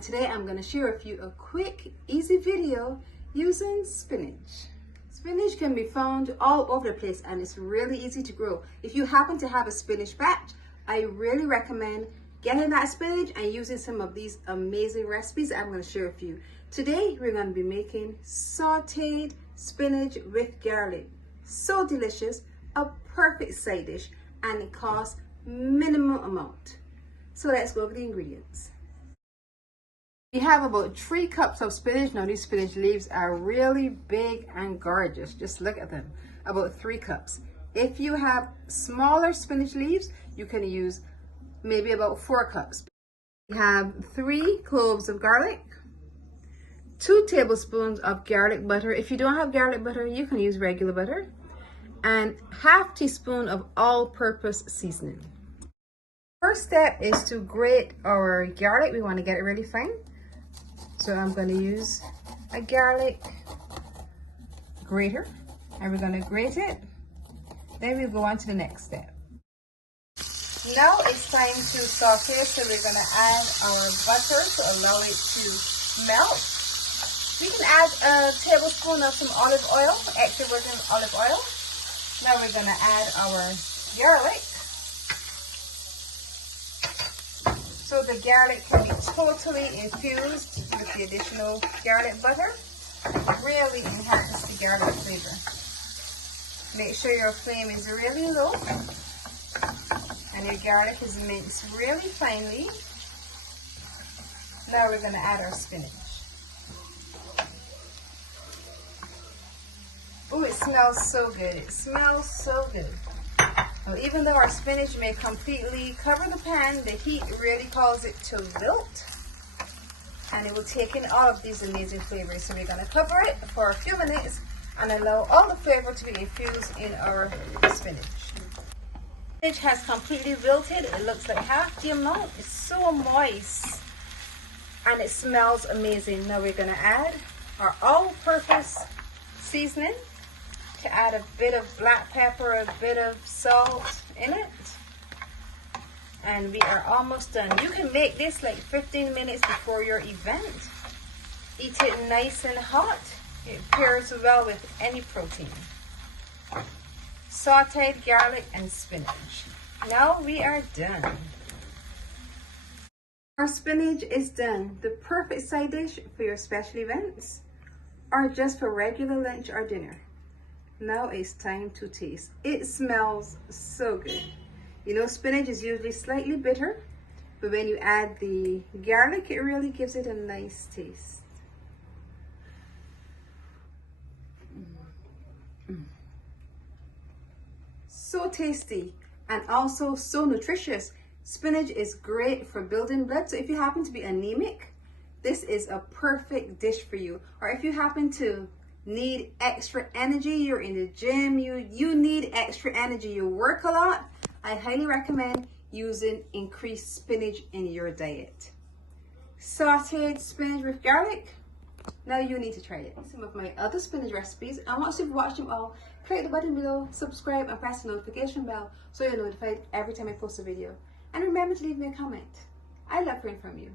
and today I'm going to share with you a quick, easy video using spinach. Spinach can be found all over the place and it's really easy to grow. If you happen to have a spinach patch, I really recommend getting that spinach and using some of these amazing recipes I'm going to share with you. Today we're going to be making sauteed spinach with garlic. So delicious, a perfect side dish, and it costs minimum amount. So let's go over the ingredients. We have about 3 cups of spinach. Now these spinach leaves are really big and gorgeous. Just look at them. About 3 cups. If you have smaller spinach leaves, you can use maybe about 4 cups. We have 3 cloves of garlic, 2 tablespoons of garlic butter. If you don't have garlic butter, you can use regular butter, and ½ teaspoon of all-purpose seasoning. First step is to grate our garlic. We want to get it really fine. So I'm going to use a garlic grater and we're going to grate it. Then we'll go on to the next step. Now it's time to saute, so we're going to add our butter to allow it to melt. We can add a tablespoon of some olive oil, extra virgin olive oil. Now we're going to add our garlic. So the garlic can be totally infused with the additional garlic butter. It really enhances the garlic flavor. Make sure your flame is really low and your garlic is minced really finely. Now we're going to add our spinach. Oh, it smells so good. It smells so good. Now, even though our spinach may completely cover the pan, the heat really causes it to wilt and it will take in all of these amazing flavors. So we're going to cover it for a few minutes and allow all the flavor to be infused in our spinach. Spinach has completely wilted. It looks like half the amount. It's so moist and it smells amazing. Now we're going to add our all-purpose seasoning. To add a bit of black pepper, a bit of salt in it, and we are almost done. You can make this like 15 minutes before your event. Eat it nice and hot. It pairs well with any protein. Sauteed garlic and spinach. Now we are done. Our spinach is done. The perfect side dish for your special events or just for regular lunch or dinner. Now it's time to taste. It smells so good. You know, spinach is usually slightly bitter, but when you add the garlic, it really gives it a nice taste. So tasty and also so nutritious. Spinach is great for building blood. So if you happen to be anemic, this is a perfect dish for you. Or if you happen to need extra energy, you're in the gym, you need extra energy, you work a lot, I highly recommend using increased spinach in your diet. Sauteed spinach with garlic. Now you need to try it. Some of my other spinach recipes, and once you've watched them all, click the button below, subscribe, and press the notification bell so you're notified every time I post a video. And remember to leave me a comment. I love hearing from you.